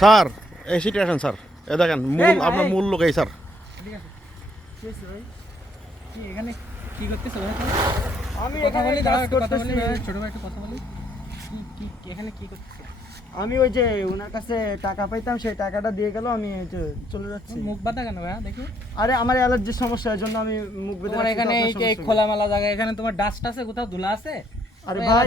Sir এই situation sir. এ দেখেন মূল আপনার মূল লোক এই স্যার। ঠিক আছে। কি হয়েছে ভাই? কি এখানে কি করতেছো ভাই? আমি কথা এখানে বলি কাজ দাঁড়াও একটু কথা বলি করতেছি। ভাই, ছোট ভাই একটু কথা বলি। কি কি এখানে কি করতেছো? আমি ওই যে ওনার কাছে টাকা পাইতাম সেই টাকাটা দিয়ে গেল আমি চলে যাচ্ছি। মুখ বাঁধা কেন ভাইয়া দেখি। আরে আমার অ্যালার্জির সমস্যা এর জন্য আমি মুখ বেঁধে এখানে এই যে সমস্যা। কি? খোলামেলা জায়গা এখানে তোমার ডাস্ট আছে কোথাও ধুলা আছে? আরে ভাই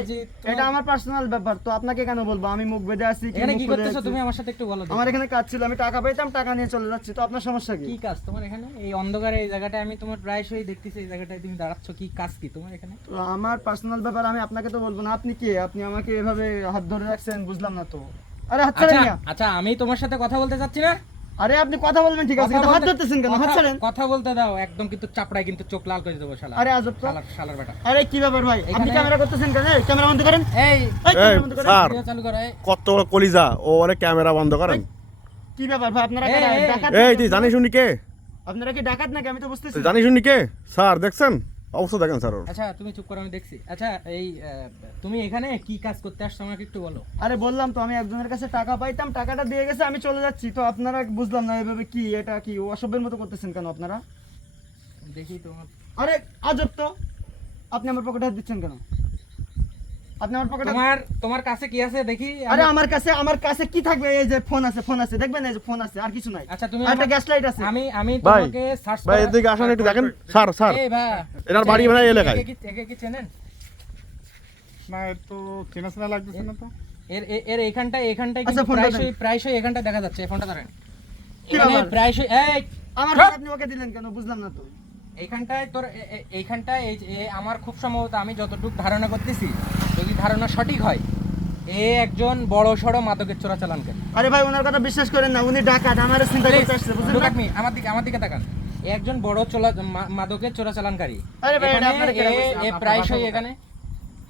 এটা আমার পার্সোনাল ব্যাপার তো আপনাকে কেন বলব? আমি মুখ বেঁধে আছি এখানে কি করতেছো? তুমি আমার সাথে একটু বলো আমার এখানে কাজ ছিল আমি টাকা পাইতাম টাকা নিয়ে চলে যাচ্ছি তো আপনার সমস্যা কি? কি কাজ তোমার এখানে? এই অন্ধকারে এই জায়গাটায় আমি তোমার প্রায়শই দেখতেছি এই জায়গাটায় তুমি দাঁড়াচ্ছ কি কাজ কি তোমার এখানে? তো আমার পার্সোনাল ব্যাপার আমি আপনাকে তো বলব না আপনি কে? আপনি আমাকে এভাবে হাত ধরে রাখছেন বুঝলাম না তো। আরে হাত ছাড়েন আচ্ছা আচ্ছা আমি তোমার সাথে কথা বলতে চাচ্ছি না? আরে আপনি কথা বলবেন ঠিক আছে কিন্তু হাত ধরতেছেন কেন? হাত ছাড়েন। কথা বলতে দাও একদম কিন্তু চাপড়ায় কিন্তু চোখ লাল করে দেবো শালা। আরে আজব শালার শালার বেটা। আরে কি ব্যাপার ভাই? আপনি ক্যামেরা করতেছেন কেন? ক্যামেরা বন্ধ করেন। এই এই, বন্ধ করেন। স্যার চালু করো কত বড় কলিজা ও ওরে ক্যামেরা বন্ধ করেন। কি ব্যাপার ভাই? আপনারা? ডাকাত এই নাকি তুই জানিস উনি কে? আপনারা কি ডাকাত নাকি? আমি তো বুঝতেছি। জানিস উনি কে? স্যার দেখছেন? অবশ্যই দেখেন স্যার আচ্ছা তুমি চুপ করো আমি দেখছি। আচ্ছা এই তুমি এখানে কি কাজ করতে আসছো আমাকে একটু বলো। আরে বললাম তো আমি একজনের কাছে টাকা পাইতাম টাকাটা দিয়ে গেছে আমি চলে যাচ্ছি। তো আপনারা বুঝলাম না এভাবে কি এটা কি অসভ্যের মতো করতেছেন কেন আপনারা? দেখি তোমার আরে আজব তো। আপনি আমার পকেটে হাত দিচ্ছেন কেন? আপনি পকেটে তোমার তোমার কাছে কি আছে দেখি? আরে আমার কাছে আমার কাছে কি থাকবে? এই যে ফোন আছে ফোন আছে। দেখবেন এই যে ফোন আছে আর কিছু নাই। আচ্ছা তুমি একটা গ্যাস লাইট আছে। আমি আমি তোমাকে সার্চ ভাই এদিকে আসেন একটু দেখেন। Sir sir. এই ভাই এনার বাড়ি এলাকায়। কি- কি চেনেন? না তো চেনা চেনা লাগতেছে না তো। এর এর- এর এখানটায় এখানটায় কিন্তু ফোনটা প্রায়শই প্রায়শই এখানটা দেখা যাচ্ছে। ফোনটা ধরেন? প্রায়শই এই আমার আপনি ওকে দিলেন কেন? বুঝলাম না তো। এইখানটায় তোর এইখানটায় এই যে- আমার খুব সম্ভবত আমি যতটুকু ধারণা করতেছি যদি ধারণা সঠিক হয় এ একজন বড় সড়ো মাদকের চোরা চালানকারী আরে ভাই ওনার কথা বিশ্বাস করেন না উনি ডাকাত আমার চিন্তা করতে আসছে বুঝলেন আপনি না? আমার দিকে আমার দিকে তাকান। একজন বড় চোরা মাদকের চোরা চালানকারী আরে ভাই, আপনারা প্রায়শই এখানে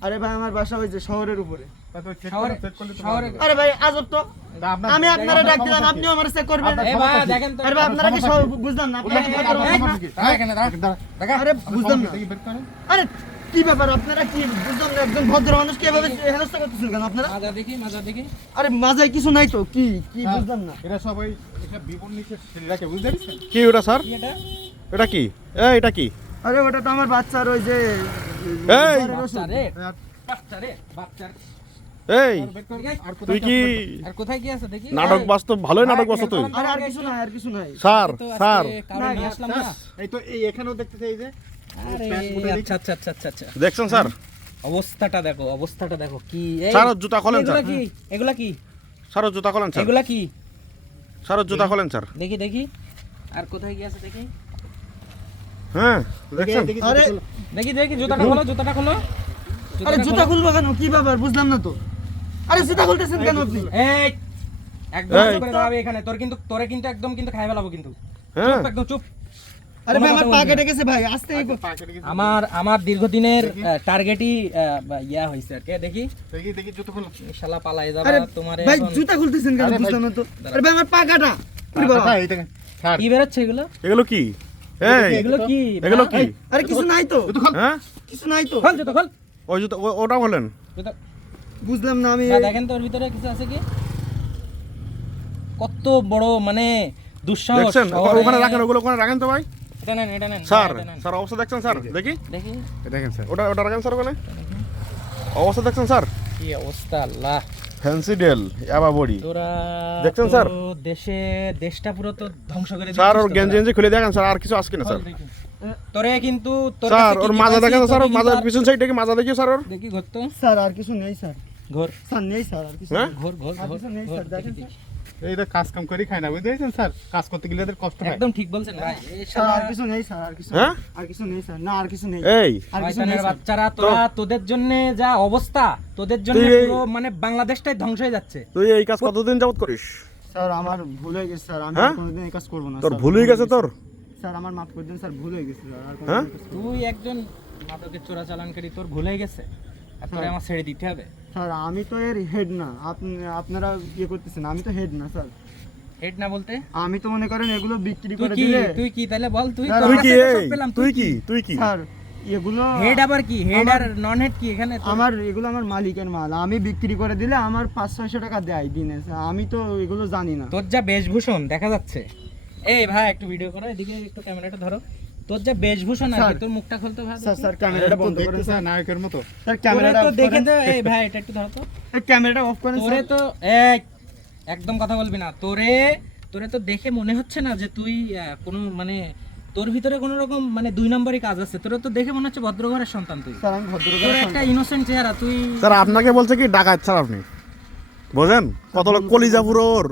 আরে ভাই আমার বাসা ওই যে শহরের উপরে। আরে ভাই আজব তো। আমি আপনারা ডাক দিলাম আপনিও আমার চেক করবেন। আরে ভাই আপনারা কি সব বুঝলাম না? আরে বুঝলাম না। আরে কি ব্যাপার আপনারা কি বুঝলাম না? একজন ভদ্র মানুষ কি এভাবে হেনস্থা করতেছেন কেন আপনারা? মাজা দেখি মাজা দেখি। আরে মাজায় কিছু নাই তো কি কি হ্যাঁ, বুঝলাম না? এরা সবাই এটা নিচে ছেলেরাকে বুঝতে পারছেন? কি ওটা স্যার? এটা? এটা কি? এ এটা কি? আরে ওটা তো আমার বাচ্চার ওই যে এই! এই! তুই কি আর কোথায় কি আছে দেখি? নাটক বাস্তব ভালোই নাটক বাস্তব তুই। আরে আর কিছু নাই আর কিছু নাই। Sir sir. এই তো এই এখানেও দেখতেছে এই যে। আচ্ছা আচ্ছা আচ্ছা দেখছেন স্যার? অবস্থাটা দেখো অবস্থাটা দেখো কি? এই, স্যার জুতা খোলেন স্যার। কি? এগুলা কি? স্যার ওর জুতা খোলেন স্যার। এগুলা কি? স্যার ওর জুতা খোলেন স্যার। দেখি দেখি। আর কোথায় আছে দেখি? হ্যাঁ দেখছেন? আরে দেখি দেখি জুতাটা খোলো জুতাটা খোলো। আরে জুতা খুলবো কেন? কি ব্যাপার? বুঝলাম না তো। আরে জুতা খুলতেছেন কেন আপনি? এই একদম চুপ করে দাঁড়াবে এখানে। তোর কিন্তু তোরে কিন্তু একদম কিন্তু খাই ফেলাবো কিন্তু। হ্যাঁ। একদম চুপ। আরে ভাই আমার কথা পা বলবি কেটে গেছে ভাই। আস্তে এই পা কেটে গেছে। আমার আমার দীর্ঘদিনের টার্গেটই ইয়া হয়েছে আর কি। দেখি। দেখি দেখি জুতো খোলো। শালা পালাই যাবা তোমার ভাই জুতা খুলতেছেন কেন? বুঝলাম না তো। আরে ভাই আমার পা কাটা। ওরে বাবা। এই দেখেন স্যার কি বেরোচ্ছে এগুলো? এগুলো কি? এই। এগুলো কি? এগুলো কি? আরে কিছু নাই তো। হ্যাঁ? কিছু নাই তো। খোল জুতো খোল। ওই জুতা ওটা বলেন বুঝলাম না আমি। দেখেন তো ওর ভিতরে কিছু আছে কি? কত বড় মানে দুঃসাহস। দেখছেন? ওখানে রাখেন ওগুলো ওখানে রাখেন তো ভাই। এটা নেন এটা নেন। স্যার স্যার অবস্থা দেখছেন স্যার? দেখি। দেখি। দেখেন স্যার। ওটা ওটা রাখেন স্যার ওখানে? অবস্থা দেখছেন স্যার? কি অবস্থা আল্লাহ। ফ্যান্সি ডেল ইয়াবা বডি। তোরা দেখছেন, স্যার? দেশে দেশটা পুরো তো ধ্বংস করে স্যার ওর গেঞ্জি। গেঞ্জি খুলে দেখেন স্যার আর কিছু আসছে না স্যার? তোরে কিন্তু তোর স্যার ওর মাজা দেখেন স্যার ওর মাজা পিছন সাইড দেখি মাজা দেখি স্যার ওর? দেখি ঘর তো স্যার আর কিছু নেই স্যার। ঘর। স্যার নেই স্যার আর কিছু? ঘর ঘর আর ঘর কিছু নেই স্যার দেখেন স্যার। কাজ কাম করে খায় না বুঝতে পারছেন স্যার? কাজ করতে গেলে এদের কষ্ট হয়। একদম ঠিক বলছেন ভাই। স্যার আর কিছু নেই স্যার আর কিছু হ্যাঁ? আর কিছু নেই স্যার না আর কিছু নেই। এই। আর কিছু নেই বাচ্চারা তোরা তোদের জন্য যা অবস্থা তোদের জন্য পুরো মানে বাংলাদেশটাই ধ্বংস হয়ে যাচ্ছে। তুই এই কাজ কতদিন যাবত করিস? স্যার আমার ভুল হয়ে গেছে স্যার। আমি হ্যাঁ? কোনোদিন এই কাজ করব না তোর ভুল হয়ে গেছে তোর? স্যার আমার মাফ করে দিন স্যার ভুল হয়ে গেছে স্যার। আর হ্যাঁ? তুই একজন মাদকের চোরাচালানকারী তোর ভুলে গেছে। আর তোরে আমার ছেড়ে দিতে হবে। স্যার আমি তো এর হেড না। আপনি আপনারা ইয়ে করতেছেন আমি তো হেড না স্যার। হেড না বলতে? আমি তো মনে করেন এগুলো বিক্রি করে দিলে তুই কি তাহলে বল তুই তুই কি তো সব এই পেলাম, তুই কি তুই কি? স্যার এগুলো হেড আবার কি? হেড আর নন হেড কি এখানে? আমার এগুলো আমার মালিকের মাল। আমি বিক্রি করে দিলে আমার পাঁচ ছয়শো টাকা দেয় দিনে আমি তো এগুলো জানি না। তোর যা বেশভূষণ দেখা যাচ্ছে। এই ভাই একটু ভিডিও করো এদিকে একটু ক্যামেরাটা ধরো। তোর যা বেশভূষণ আর তোর মুখটা খুলতে ভাই স্যার স্যার ক্যামেরাটা বন্ধ করেন স্যার। নায়কের মতো। স্যার ক্যামেরাটা তো দেখে তো এই ভাই এটা একটু ধরো তো। ক্যামেরাটা অফ করেন তোরে তো একদম কথা বলবি না। তোরে তোরে তো দেখে মনে হচ্ছে না যে তুই আহ, কোনো মানে তোর ভিতরে কোনো রকম মানে দুই নম্বরই কাজ আছে। তোর তো দেখে মনে হচ্ছে ভদ্র ঘরের সন্তান তুই। স্যার আমি একটা ইনোসেন্ট চেহারা তুই স্যার আপনাকে বলছে কি ডাকাত স্যার আপনি। বোঝেন? কত লোক কলিজাপুরোর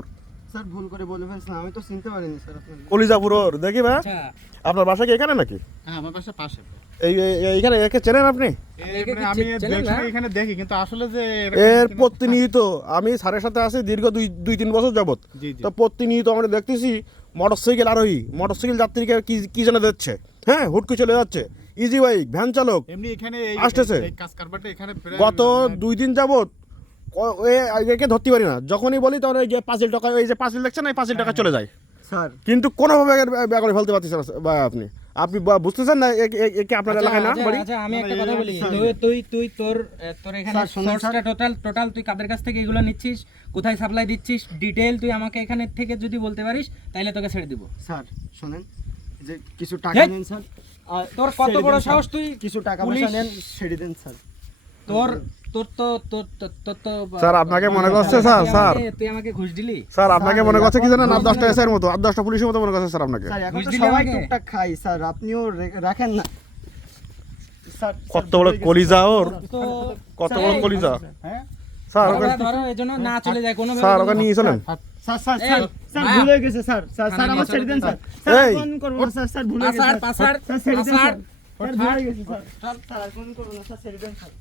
স্যার ভুল করে বলে ফেলছেন আমি তো চিনতে পারিনি স্যার আপনাকে কলিজাপুরোর দেখি ভাই। আচ্ছা। আপনার বাসা কি এখানে নাকি? হ্যাঁ আমার বাসা পাশে। এই এইখানে একে চেনেন আপনি? মানে আমি চে- চেনেন দেখছি না? এখানে দেখি কিন্তু আসলে যে এর প্রতিনিয়ত আমি স্যারের সাথে আছি দীর্ঘ দুই দুই তিন বছর যাবত তো প্রতিনিয়ত আমরা দেখতেছি মোটরসাইকেল আরোহী মোটরসাইকেল যাত্রীকে কি কি যেন দিচ্ছে। হ্যাঁ হুটকে চলে যাচ্ছে। ইজি বাইক ভ্যান চালক। এমনি এখানে আসতেছে। গত মানে- দুই দিন যাবত একে ধরতে পারি না। যখনই বলি তখন এই যে পাঁচিল টাকা এই যে পাঁচিল দেখছেন এই পাঁচিল টাকা চলে যায়। স্যার। কিন্তু কোনোভাবে এর ব্যাপারে ফেলতে পারতেছেন না বা আপনি। আপনি বা- বুঝতেছেন না একে আপনার আচ্ছা, এলাকায় না আচ্ছা, বাড়ি? আচ্ছা, আমি একটা কথা বলি। তুই তুই তোর তোর এখানে সোর্সটা টোটাল টোটাল তুই কাদের কাছ থেকে এগুলো নিচ্ছিস? কোথায় সাপ্লাই দিচ্ছিস? ডিটেল তুই আমাকে এখানে থেকে যদি বলতে পারিস তাহলে তোকে ছেড়ে দিব। স্যার শোনেন যে কিছু টাকা! নেন স্যার। আর তোর কত বড় সাহস তুই? কিছু টাকা পয়সা নেন ছেড়ে দেন স্যার। তোর তোর তো তোর তোর তো স্যার, আপনাকে মনে করছে, স্যার, স্যার? তুই আমাকে ঘুষ দিলি? স্যার আপনাকে মনে করছে কি জানেন? আট দশটা এসের মতো আট দশটা পুলিশের মতো মনে করছে স্যার আপনাকে। স্যার এখন সবাই টুকটাক খাই স্যার আপনিও রাখেন না। কত বড় কলিজা ওর? কত বড় কলিজা? হ্যাঁ? স্যার ওকে ধরো এজন্য না চলে যায় কোনো স্যার ওকে নিয়ে চলেন। Sir sir sir sir. ভুল হয়ে গেছে স্যার স্যার স্যার আমার ছেড়ে দেন স্যার। স্যার ফোন করব স্যার স্যার ভুল হয়ে গেছে স্যার। স্যার ছেড়ে দেন স্যার। স্যার ভুল গেছে স্যার স্যার আর ফোন করব না স্যার ছেড়ে দেন স্যার।